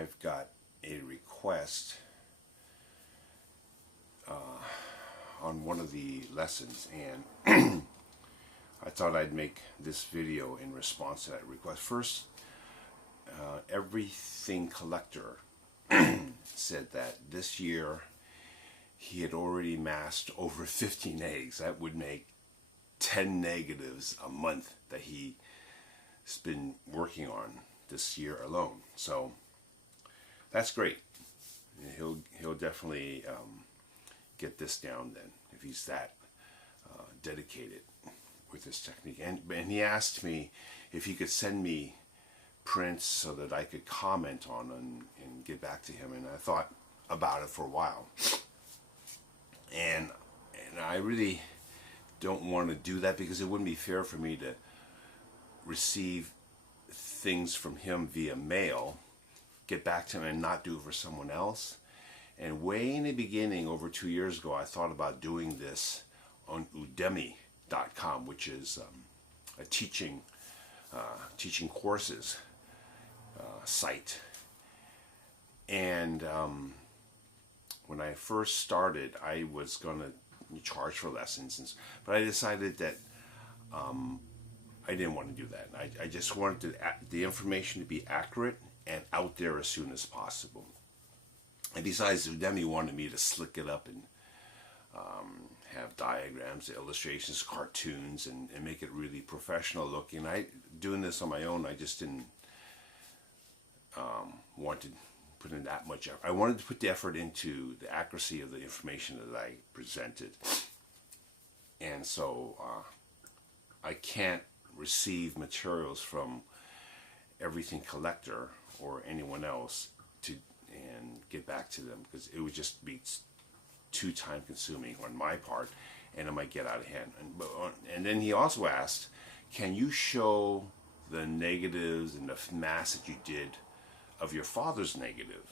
I've got a request on one of the lessons, and I thought I'd make this video in response to that request. First, Everything Collector said that this year he had already masked over 15 eggs. That would make 10 negatives a month that he's been working on this year alone. So that's great. He'll definitely get this down then if he's that dedicated with this technique. And he asked me if he could send me prints so that I could comment on them and get back to him. And I thought about it for a while, and I really don't want to do that because it wouldn't be fair for me to receive things from him via mail, get back to him, and not do it for someone else. And way in the beginning, over 2 years ago, I thought about doing this on Udemy.com, which is a teaching courses site. And when I first started, I was going to charge for lessons, but I decided that I didn't want to do that. I just wanted the information to be accurate and out there as soon as possible. And besides, Udemy wanted me to slick it up and have diagrams, illustrations, cartoons, and make it really professional looking. Doing this on my own, I just didn't want to put in that much effort. I wanted to put the effort into the accuracy of the information that I presented. And so I can't receive materials from Everything Collector or anyone else and get back to them, because it would just be too time consuming on my part and it might get out of hand. And then he also asked, can you show the negatives and the mass that you did of your father's negative,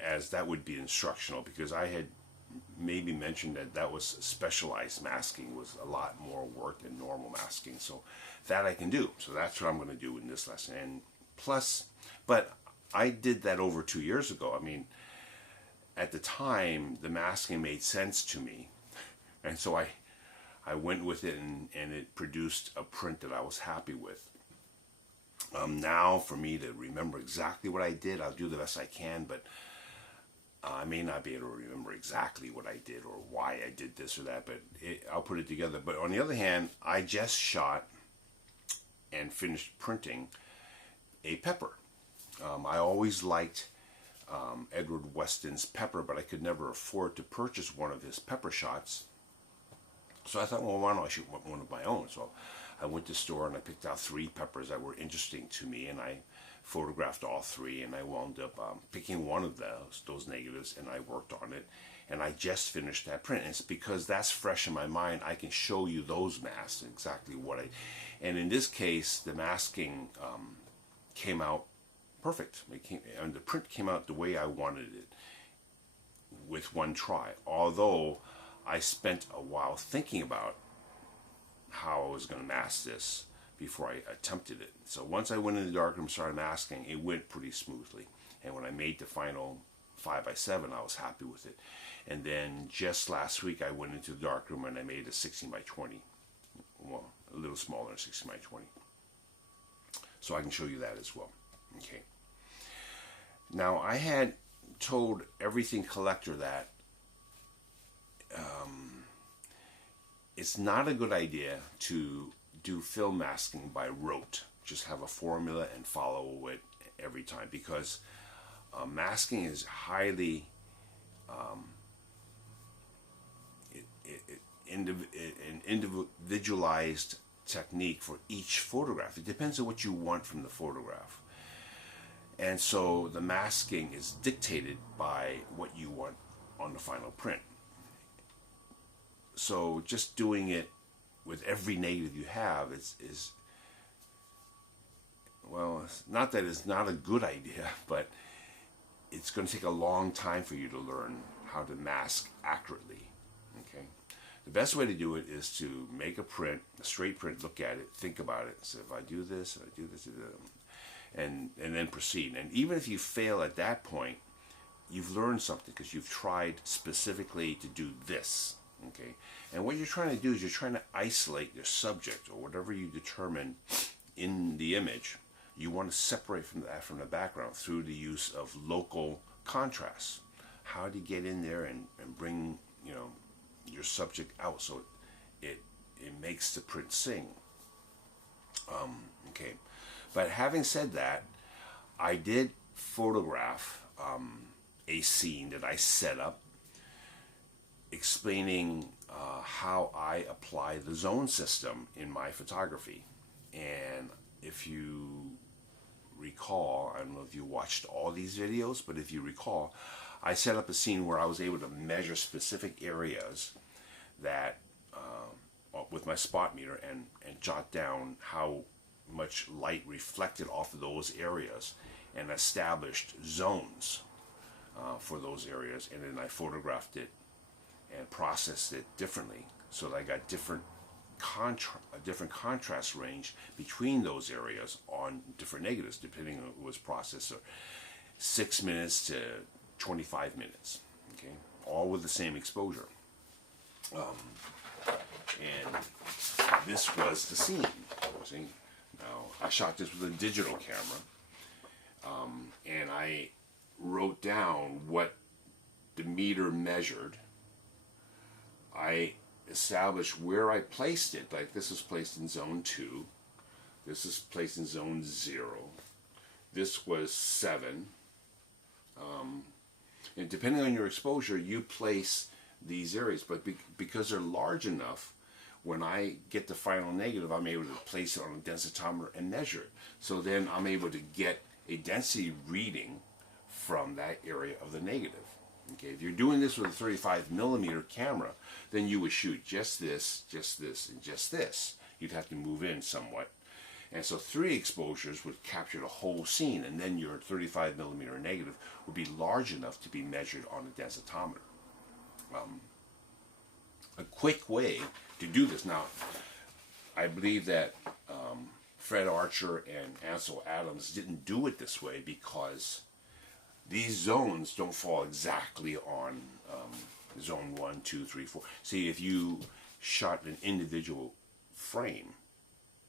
as that would be instructional, because I had maybe mentioned that was specialized masking, was a lot more work than normal masking. So that I can do. So that's what I'm going to do in this lesson. And plus, but I did that over 2 years ago. I mean, at the time, the masking made sense to me. And so I went with it, and it produced a print that I was happy with. Now, for me to remember exactly what I did, I'll do the best I can, but I may not be able to remember exactly what I did or why I did this or that, but I'll put it together. But on the other hand, I just shot and finished printing a pepper. I always liked Edward Weston's pepper, but I could never afford to purchase one of his pepper shots. So I thought, well, why don't I shoot one of my own? So I went to the store and I picked out 3 peppers that were interesting to me, and I photographed all 3, and I wound up picking one of those negatives, and I worked on it, and I just finished that print. And it's because that's fresh in my mind, I can show you those masks, exactly what and in this case, the masking came out perfect. And the print came out the way I wanted it with one try, although I spent a while thinking about how I was going to mask this before I attempted it. So once I went in the darkroom and started masking, it went pretty smoothly. And when I made the final 5x7, I was happy with it. And then just last week, I went into the darkroom and I made a 16x20. Well, a little smaller than 16x20. So I can show you that as well. Okay. Now, I had told Everything Collector that it's not a good idea to do film masking by rote. Just have a formula and follow it every time, because masking is highly an individualized technique for each photograph. It depends on what you want from the photograph. And so the masking is dictated by what you want on the final print. So just doing it with every negative you have is well, it's not that it's not a good idea, but it's going to take a long time for you to learn how to mask accurately. Okay, the best way to do it is to make a print, a straight print, look at it, think about it. So if I do this, and then proceed. And even if you fail at that point, you've learned something because you've tried specifically to do this. Okay, and what you're trying to do is you're trying to isolate your subject or whatever you determine in the image. You want to separate from that from the background through the use of local contrast. How to get in there and bring, you know, your subject out so it makes the print sing. Okay, but having said that, I did photograph a scene that I set up explaining how I apply the zone system in my photography. And if you recall, I don't know if you watched all these videos, but if you recall, I set up a scene where I was able to measure specific areas that with my spot meter and jot down how much light reflected off of those areas and established zones for those areas, and then I photographed it and processed it differently so that I got a different contrast range between those areas on different negatives depending on who was processed. So 6 minutes to 25 minutes, okay, all with the same exposure. And this was the scene. See, now I shot this with a digital camera, and I wrote down what the meter measured. I established where I placed it. Like this is placed in zone 2. This is placed in zone 0. This was 7. And depending on your exposure, you place these areas. But because they're large enough, when I get the final negative, I'm able to place it on a densitometer and measure. So then I'm able to get a density reading from that area of the negative. Okay, if you're doing this with a 35mm camera, then you would shoot just this, and just this. You'd have to move in somewhat. And so 3 exposures would capture the whole scene, and then your 35mm negative would be large enough to be measured on a densitometer. A quick way to do this. Now, I believe that Fred Archer and Ansel Adams didn't do it this way because these zones don't fall exactly on zone 1, 2, 3, 4. See, if you shot an individual frame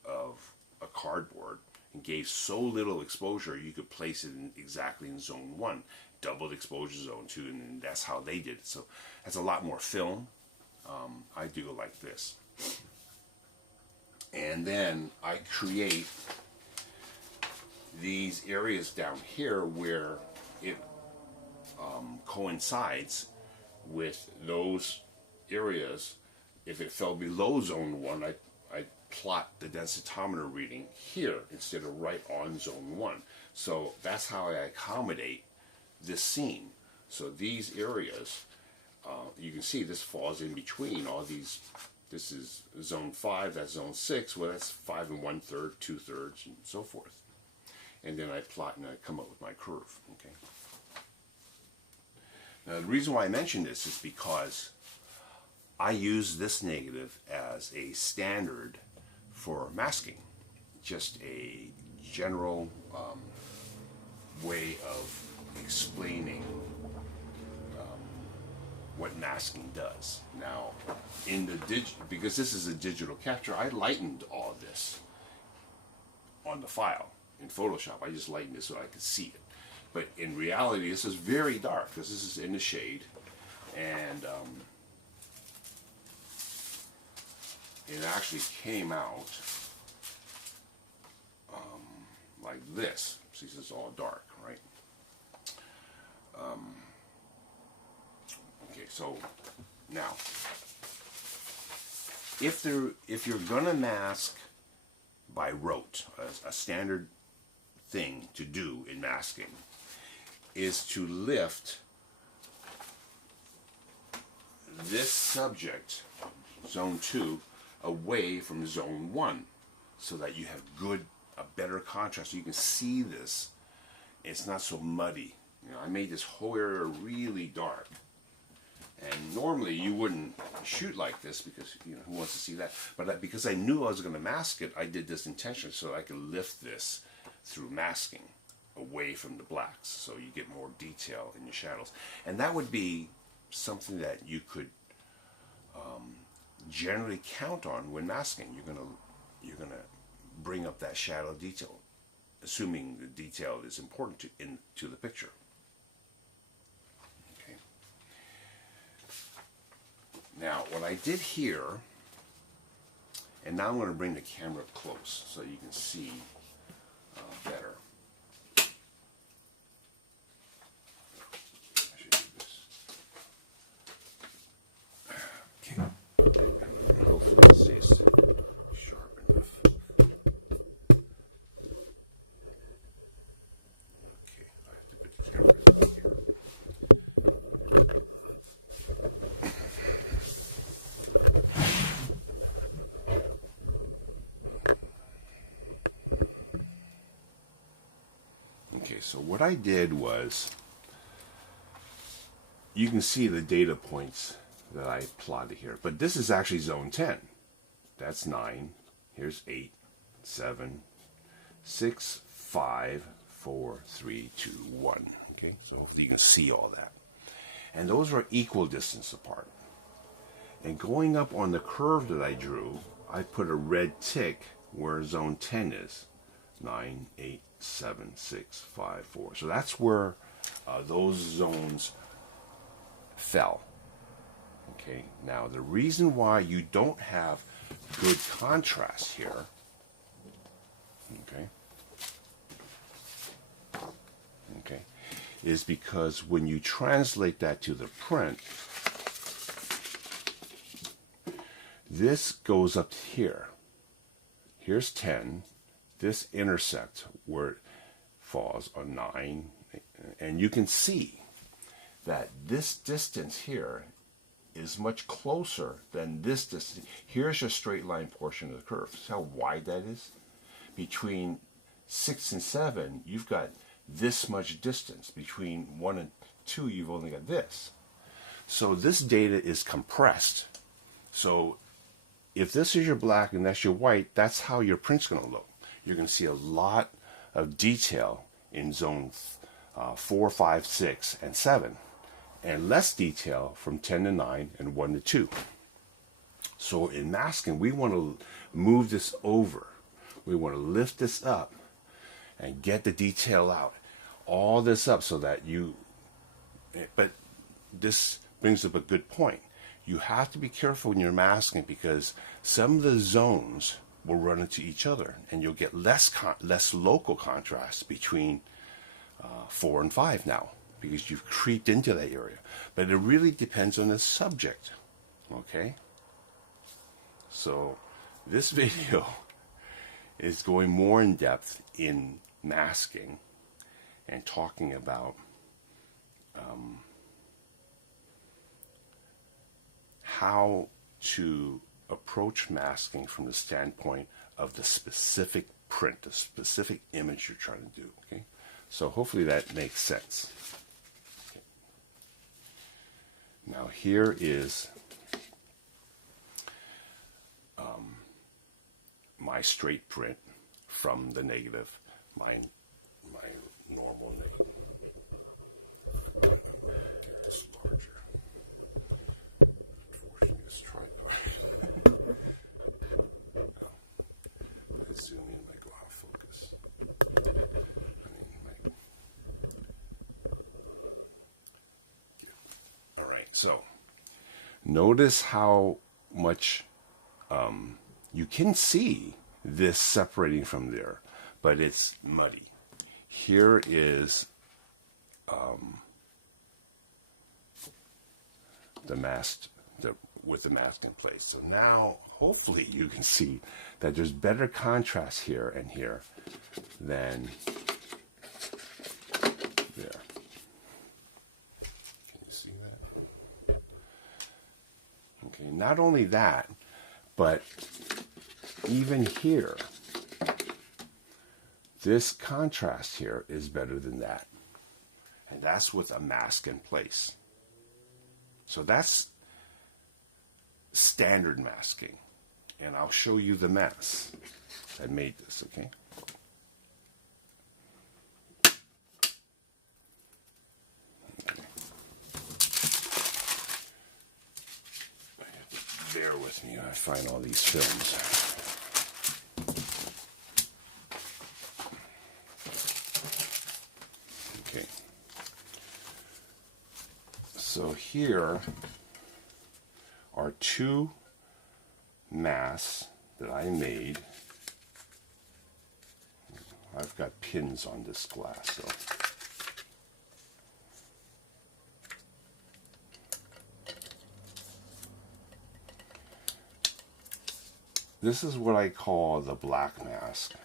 of a cardboard and gave so little exposure, you could place it exactly in zone 1, doubled exposure zone 2, and that's how they did it. So that's a lot more film. I do it like this. And then I create these areas down here where it coincides with those areas. If it fell below zone 1, I plot the densitometer reading here instead of right on zone 1. So that's how I accommodate this scene. So these areas, you can see this falls in between all these. This is zone 5, that's zone 6, well that's 5 1/3, 2/3, and so forth. And then I plot and I come up with my curve. Okay. Now the reason why I mention this is because I use this negative as a standard for masking. Just a general way of explaining what masking does. Now, in the because this is a digital capture, I lightened all this on the file in Photoshop. I just lightened it so I could see it. But in reality, this is very dark because this is in the shade, and it actually came out like this. See, this is all dark, right? Okay, so now, if you're gonna mask by rote, a standard thing to do in masking is to lift this subject, zone 2, away from zone 1, so that you have a better contrast. So you can see this. It's not so muddy. You know, I made this whole area really dark. And normally you wouldn't shoot like this because, you know, who wants to see that? But because I knew I was going to mask it, I did this intentionally so I could lift this through masking away from the blacks, so you get more detail in your shadows. And that would be something that you could generally count on when masking. You're gonna bring up that shadow detail, assuming the detail is important into the picture. Okay. Now, what I did here, and now I'm going to bring the camera up close so you can see better. Let's see, it's sharp enough. Okay, I have to put the camera up here. Okay, so what I did was, you can see the data points that I plotted here, but this is actually zone 10. That's 9. Here's 8, 7, 6, 5, 4, 3, 2, 1. Okay, so hopefully you can see all that. And those are equal distance apart. And going up on the curve that I drew, I put a red tick where zone 10 is. 9, 8, 7, 6, 5, 4. So that's where those zones fell. Okay, now the reason why you don't have good contrast here, okay, is because when you translate that to the print, this goes up here. Here's 10. This intersects where it falls on 9, and you can see that this distance here is much closer than this distance. Here's a straight line portion of the curve. See how wide that is? Between 6 and 7, you've got this much distance. Between 1 and 2, you've only got this. So this data is compressed. So if this is your black and that's your white, that's how your print's going to look. You're going to see a lot of detail in zone 4, 5, 6, and 7. And less detail from 10 to 9 and 1 to 2. So in masking, we want to move this over. We want to lift this up and get the detail out. All this up so that you, but this brings up a good point. You have to be careful when you're masking, because some of the zones will run into each other and you'll get less local contrast between 4 and 5 now, because you've creeped into that area. But it really depends on the subject, okay? So this video is going more in depth in masking and talking about how to approach masking from the standpoint of the specific print, the specific image you're trying to do, okay? So hopefully that makes sense. Okay. Now here is my straight print from the negative, my normal negative. Get this larger. Unfortunately, this tripod. If I zoom in, it might go out of focus. All right, so notice how much you can see this separating from there, but it's muddy. Here is the mask, with the mask in place. So now, hopefully, you can see that there's better contrast here and here than there. Can you see that? Okay, not only that, but even here, this contrast here is better than that. And that's with a mask in place. So that's standard masking. And I'll show you the mask that made this, okay? find all these films. Okay. So here are two masks that I made. I've got pins on this glass, so. This is what I call the black mask.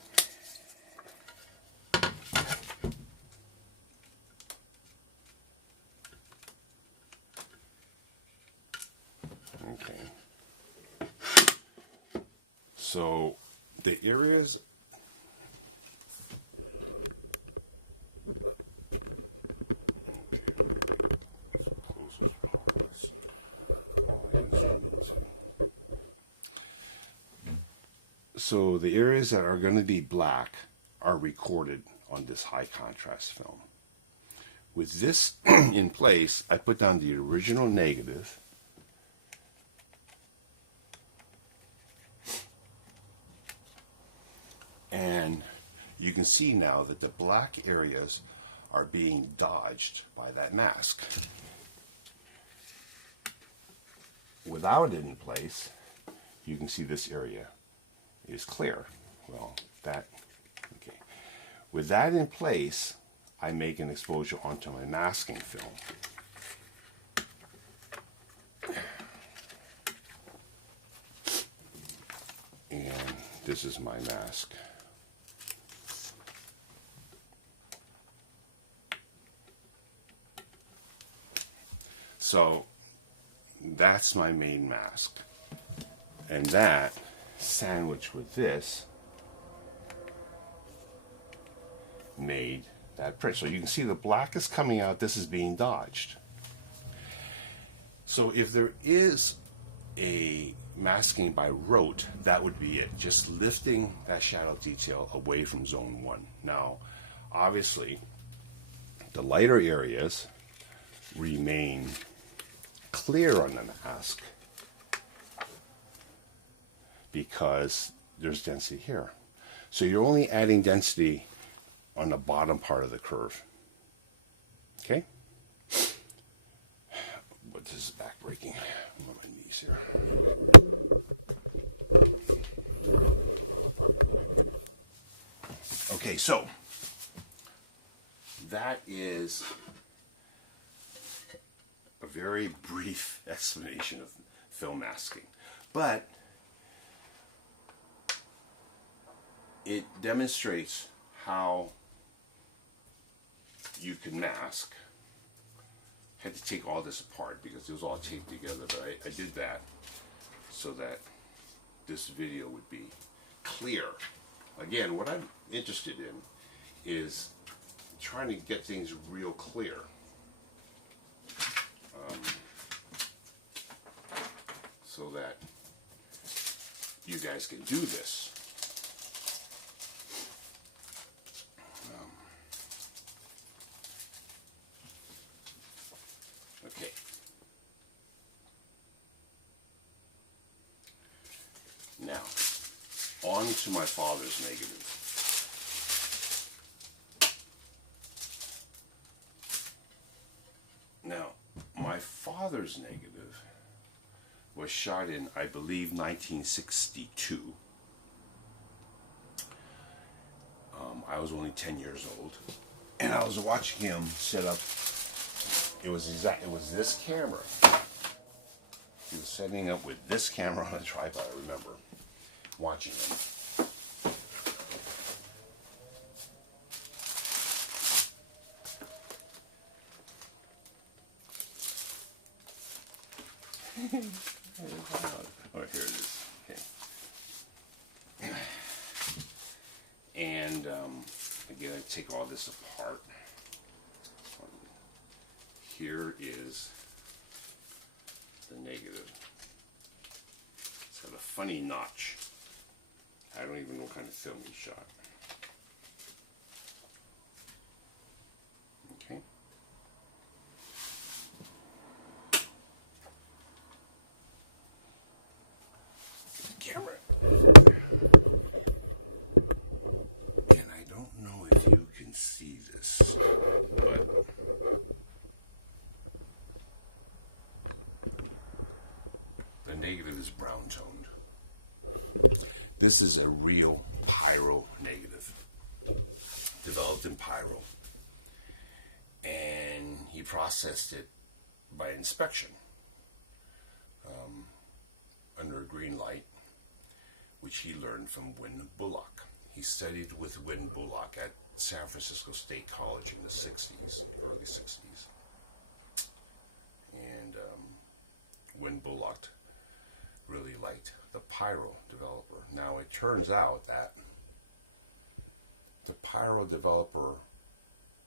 Okay. So the areas So the areas that are going to be black are recorded on this high contrast film. With this in place, I put down the original negative. And you can see now that the black areas are being dodged by that mask. Without it in place, you can see this area is clear. Well, okay. With that in place, I make an exposure onto my masking film. And this is my mask. So that's my main mask. And that sandwiched with this made that print. So you can see the black is coming out, this is being dodged. So if there is a masking by rote, that would be it, just lifting that shadow detail away from zone 1. Now obviously the lighter areas remain clear on the mask because there's density here. So you're only adding density on the bottom part of the curve. Okay? But this is back breaking. I'm on my knees here. Okay, so that is a very brief explanation of film masking. But it demonstrates how you can mask. I had to take all this apart because it was all taped together, but I did that so that this video would be clear. Again, what I'm interested in is trying to get things real clear. So that you guys can do this. Okay. Now, on to my father's negative. Now, my father's negative was shot in, I believe, 1962. I was only 10 years old, and I was watching him set up. It was this camera. He was setting up with this camera on a tripod. I remember watching it. Oh, here it is. Okay. And again, I take all this apart. Here is the negative. It's got a funny notch. I don't even know what kind of film he shot. Okay. negative is brown toned. This is a real Pyro negative, developed in Pyro, and he processed it by inspection under a green light, which he learned from Win Bullock. He studied with Win Bullock at San Francisco State College in the 60s, early 60s. And Win Bullock really liked the Pyro developer. Now it turns out that the Pyro developer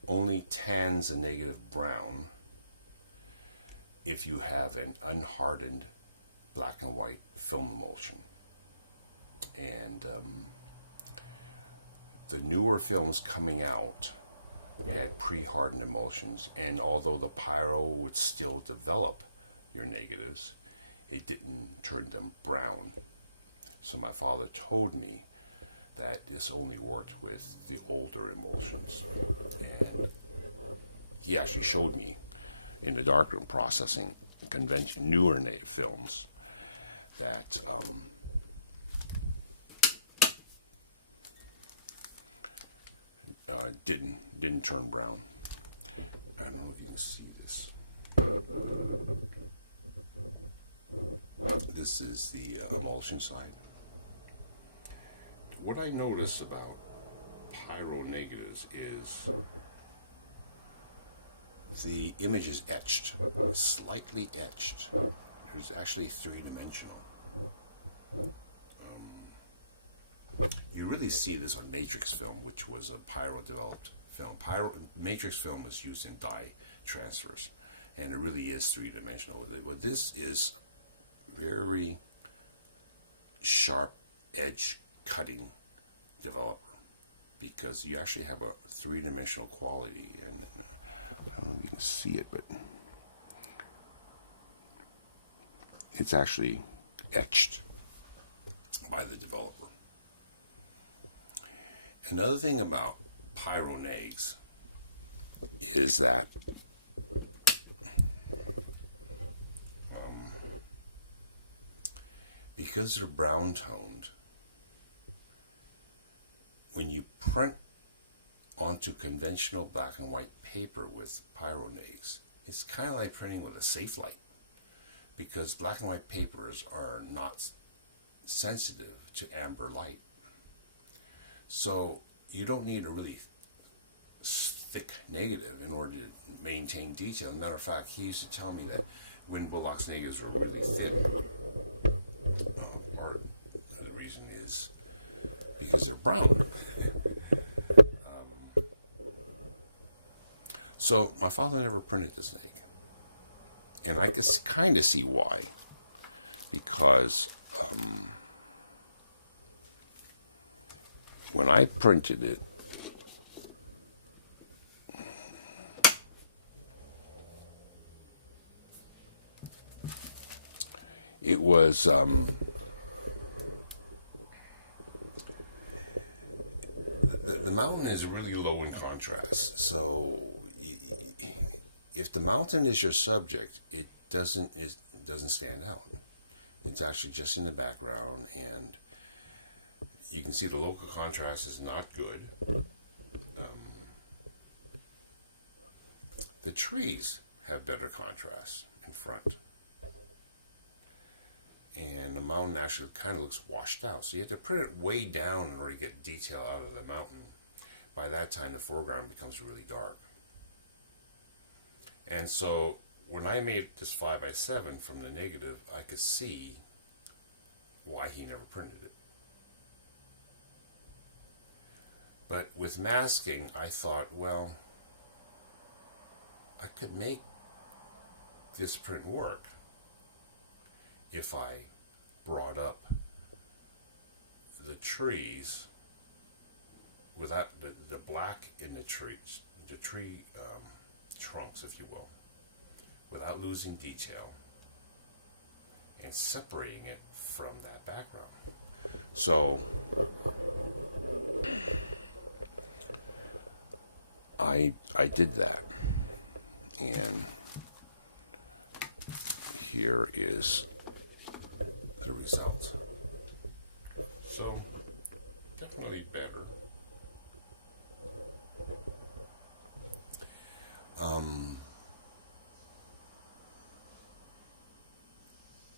only tans a negative brown if you have an unhardened black and white film emulsion. And the newer films coming out had pre-hardened emulsions, and although the Pyro would still develop your negatives, it didn't turn them brown. So my father told me that this only worked with the older emulsions. And he actually showed me in the darkroom processing newer films that didn't turn brown. I don't know if you can see this. This is the emulsion side. What I notice about Pyro negatives is the image is etched, slightly etched. It's actually three-dimensional. You really see this on matrix film, which was a Pyro developed film. Matrix film is used in dye transfers, and it really is three-dimensional. But this is very sharp edge cutting developer, because you actually have a three-dimensional quality. And I don't know if you can see it, but it's actually etched by the developer. Another thing about Pyro negs is that because they're brown toned, when you print onto conventional black and white paper with Pyro negs, it's kind of like printing with a safe light, because black and white papers are not sensitive to amber light. So you don't need a really thick negative in order to maintain detail. As a matter of fact, he used to tell me that Win Bullock's negatives were really thin. Part of the reason is because they're brown. So my father never printed this neg, and I could kind of see why, because when I printed it, it was the mountain is really low in contrast. So if the mountain is your subject, it doesn't stand out. It's actually just in the background, and you can see the local contrast is not good. The trees have better contrast in front, and the mountain actually kind of looks washed out. So you have to print it way down in order to get detail out of the mountain. By that time, the foreground becomes really dark. And so when I made this 5x7 from the negative, I could see why he never printed it. But with masking, I thought, well, I could make this print work if I brought up the trees without the black in the trees, the tree trunks, if you will, without losing detail, and separating it from that background. So I did that, and here is the result. So definitely better.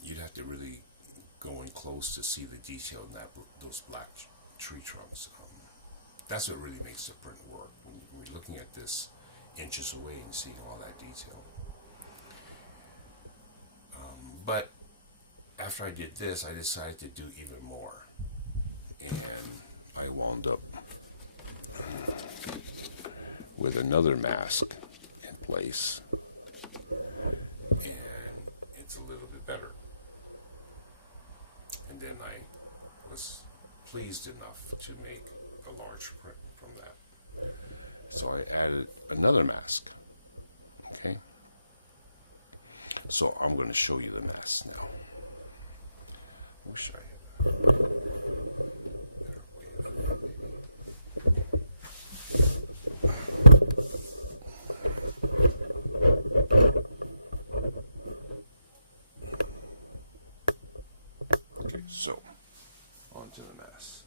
You'd have to really go in close to see the detail in those black tree trunks. That's what really makes the print work, when you're looking at this inches away and seeing all that detail. But after I did this, I decided to do even more. And I wound up with another mask in place. And it's a little bit better. And then I was pleased enough to make a large print from that. So I added another mask. Okay. So I'm going to show you the mask now. I wish I... Okay, so onto the mask.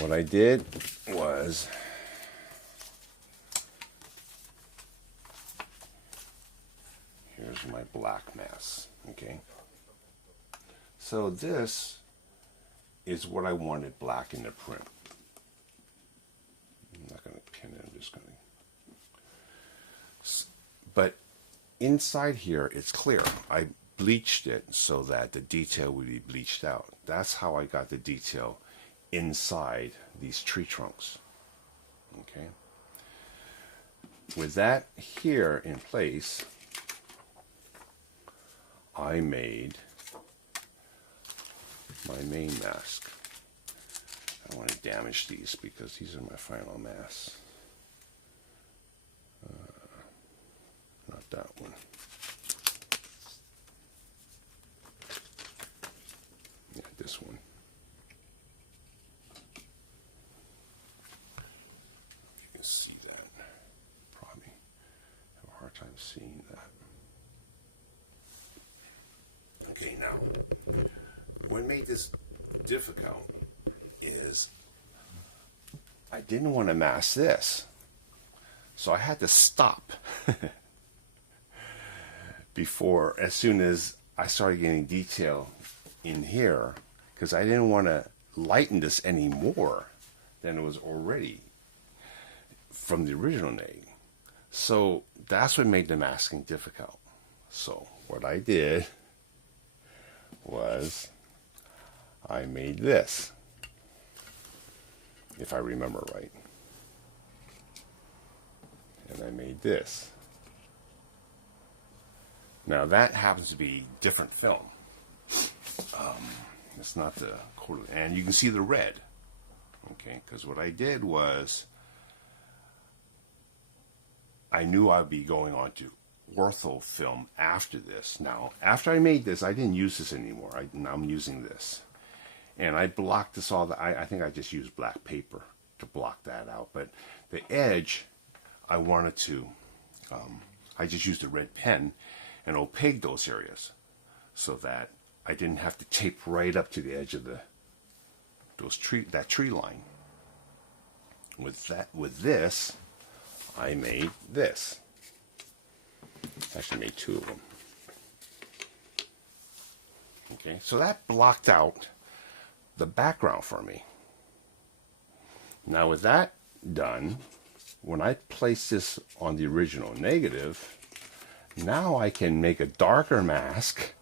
What I did was here's my black mask, okay? So this is what I wanted black in the print. I'm not going to pin it, I'm just going to... But inside here, it's clear. I bleached it so that the detail would be bleached out. That's how I got the detail inside these tree trunks. Okay. With that here in place, I made my main mask. I don't want to damage these because these are my final masks. Not that one. Not this one. If you can see that. Probably have a hard time seeing that. Okay, now, what made this difficult is I didn't want to mask this. So I had to stop before, as soon as I started getting detail in here, because I didn't want to lighten this any more than it was already from the original name. So that's what made the masking difficult. So what I did was I made this, if I remember right. And I made this. Now that happens to be different film. It's not the quarter, and you can see the red. Okay, because what I did was I knew I'd be going on to ortho film after this. Now, after I made this, I didn't use this anymore. Now I'm using this. And I blocked this all. I think I just used black paper to block that out. But the edge, I wanted to, I just used a red pen and opaque those areas so that I didn't have to tape right up to the edge of that tree line. With this, I made this. I actually made two of them. Okay, so that blocked out the background for me. Now with that done, when I place this on the original negative, now I can make a darker mask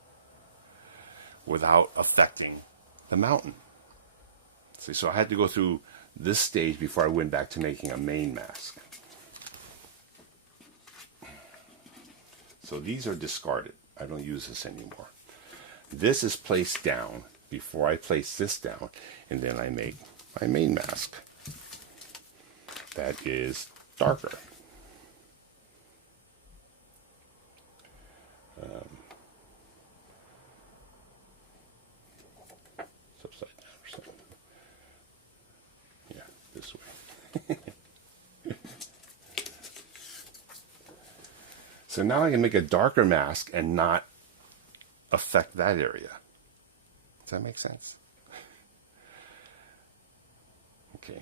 without affecting the mountain. See, so I had to go through this stage before I went back to making a main mask. So these are discarded. I don't use this anymore. This is placed down before I place this down, and then I make my main mask. That is darker. It's upside down or something. Yeah, this way. So now I can make a darker mask and not affect that area. Does that make sense? Okay.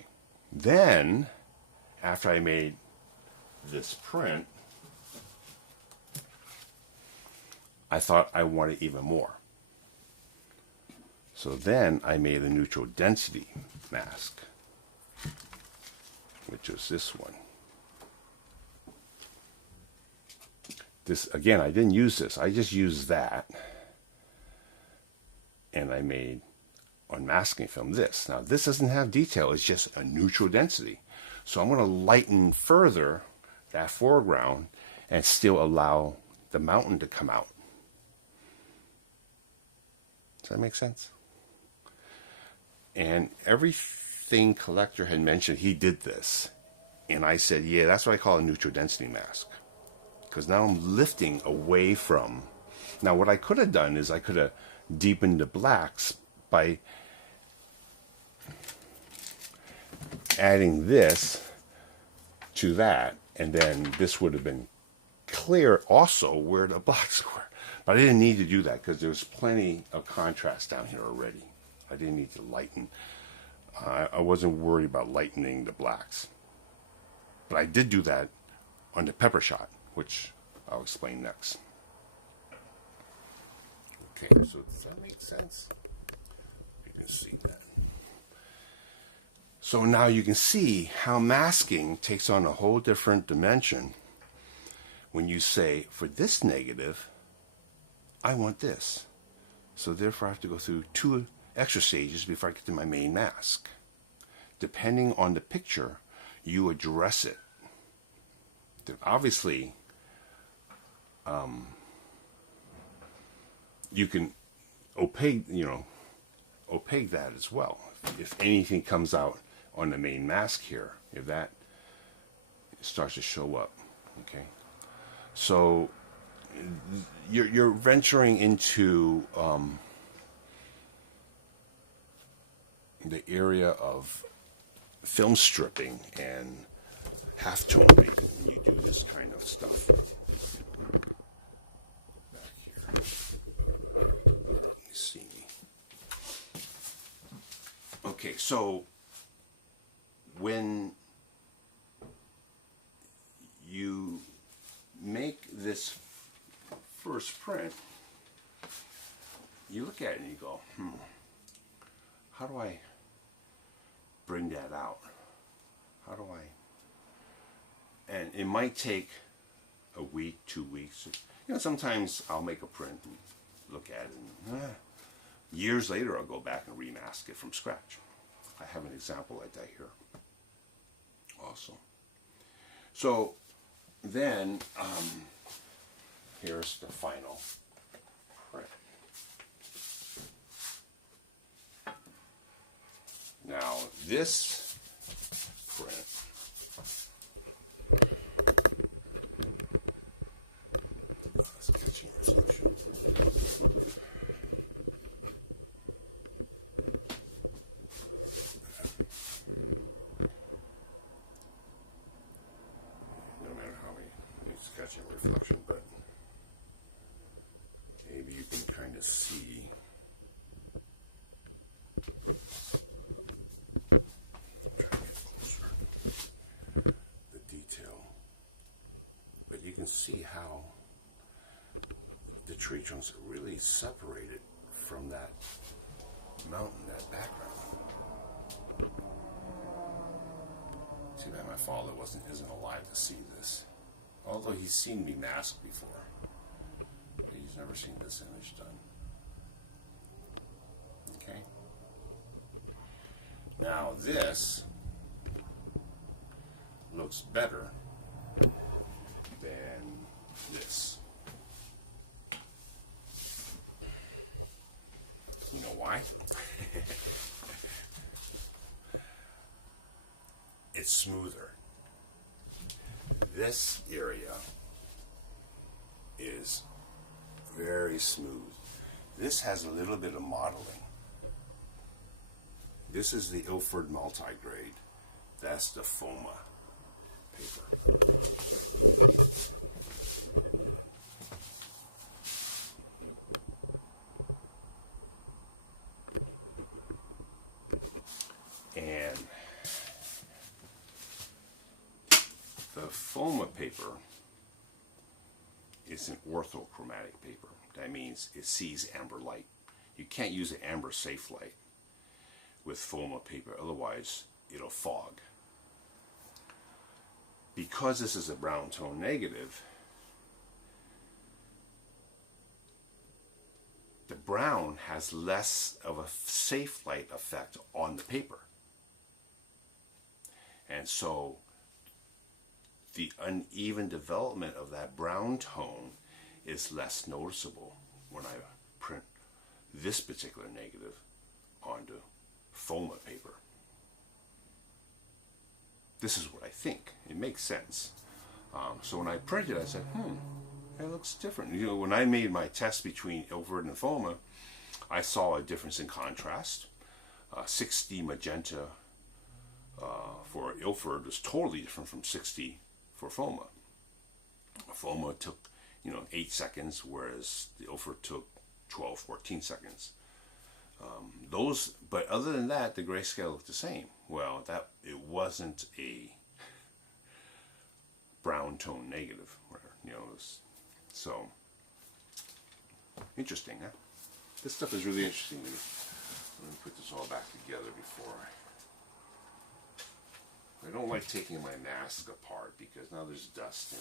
Then, after I made this print, I thought I wanted even more. So then I made a neutral density mask, which is this one. This, again, I didn't use this. I just used that. And I made, on masking film, this. Now, this doesn't have detail. It's just a neutral density. So I'm going to lighten further that foreground and still allow the mountain to come out. Does that make sense? And everything Collector had mentioned, he did this. And I said, yeah, that's what I call a neutral density mask. Because now I'm lifting away from... Now what I could have done is I could have deepened the blacks by adding this to that, and then this would have been clear also where the blacks were. But I didn't need to do that because there's plenty of contrast down here already. I didn't need to lighten. I wasn't worried about lightening the blacks. But I did do that on the pepper shot, which I'll explain next. Okay, so does that make sense? You can see that. So now you can see how masking takes on a whole different dimension when you say, for this negative, I want this. So therefore I have to go through 2 extra stages before I get to my main mask. Depending on the picture, you address it. Obviously, you can opaque, opaque that as well. If anything comes out on the main mask here, if that starts to show up, okay. So you're venturing into the area of film stripping and half-toning. You do this kind of stuff. Back here. Let me see me. Okay, so when you make this first print, you look at it and you go, how do I bring that out? How do I? And it might take a week, 2 weeks. Sometimes I'll make a print and look at it, and years later I'll go back and remask it from scratch. I have an example like that here also. So then here's the final print. Now this print sketching reflection, but maybe you can kind of see the detail, but you can see how the tree trunks are really separated from that mountain, that background. Too bad my father isn't alive to see this. Although he's seen me mask before, but he's never seen this image done. Okay. Now this looks better than this. You know why? It's smoother. This area is very smooth. This has a little bit of modeling. This is the Ilford multigrade. That's the FOMA paper. And the Foma paper is an orthochromatic paper. That means it sees amber light. You can't use an amber safe light with Foma paper, otherwise it'll fog. Because this is a brown tone negative, the brown has less of a safe light effect on the paper. And so the uneven development of that brown tone is less noticeable when I print this particular negative onto Foma paper. This is what I think. It makes sense. So when I printed it, I said, it looks different. You know, when I made my test between Ilford and Foma, I saw a difference in contrast. 60 magenta for Ilford was totally different from 60 for Foma. Foma took, 8 seconds, whereas the Ilford took 12, 14 seconds. But other than that, the grayscale looked the same. Well, it wasn't a brown tone negative, so interesting, huh? This stuff is really interesting. Let me put this all back together before I don't like taking my mask apart because now there's dust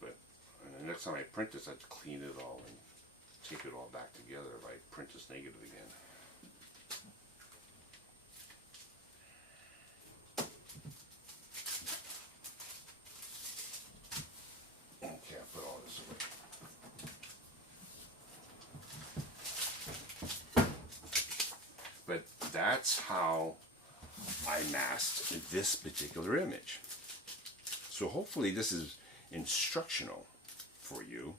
but the next time I print this, I have to clean it all and take it all back together if I print this negative again. Okay, I'll put all this away. But that's how I masked this particular image. So hopefully this is instructional for you.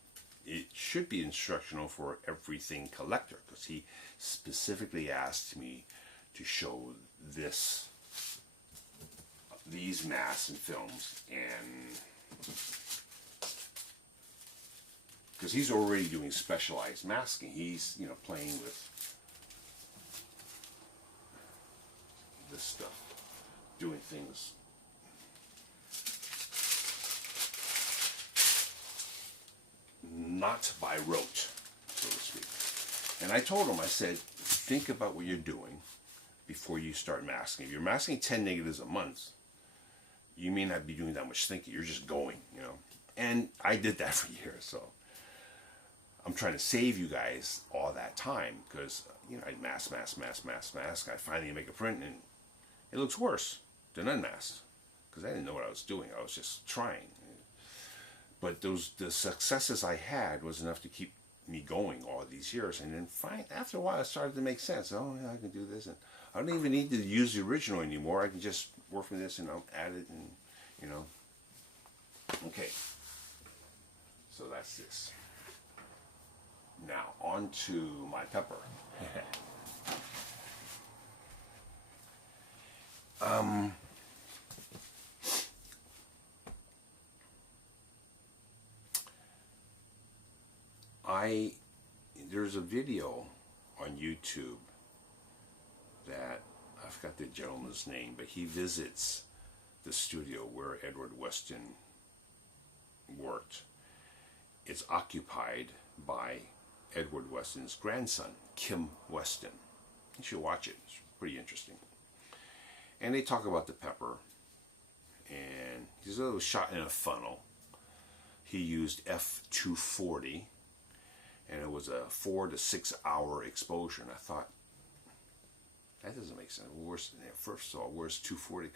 It should be instructional for everything collector, because he specifically asked me to show these masks and films, and because he's already doing specialized masking, he's playing with this stuff, doing things. Not by rote, so to speak. And I told him, I said, think about what you're doing before you start masking. If you're masking 10 negatives a month, you may not be doing that much thinking. You're just going, And I did that for years, so I'm trying to save you guys all that time, because I'd mask. I finally make a print, and it looks worse than unmasked, because I didn't know what I was doing. I was just trying. But the successes I had was enough to keep me going all these years. And then after a while, it started to make sense. Oh, yeah, I can do this. And I don't even need to use the original anymore. I can just work with this and add it and, Okay. So that's this. Now, on to my pepper. There's a video on YouTube that, I forgot the gentleman's name, but he visits the studio where Edward Weston worked. It's occupied by Edward Weston's grandson, Kim Weston. You should watch it. It's pretty interesting. And they talk about the pepper. And this was shot in a funnel. He used f240. And it was a 4 to 6 hour exposure. And I thought, that doesn't make sense. First of all, where's 240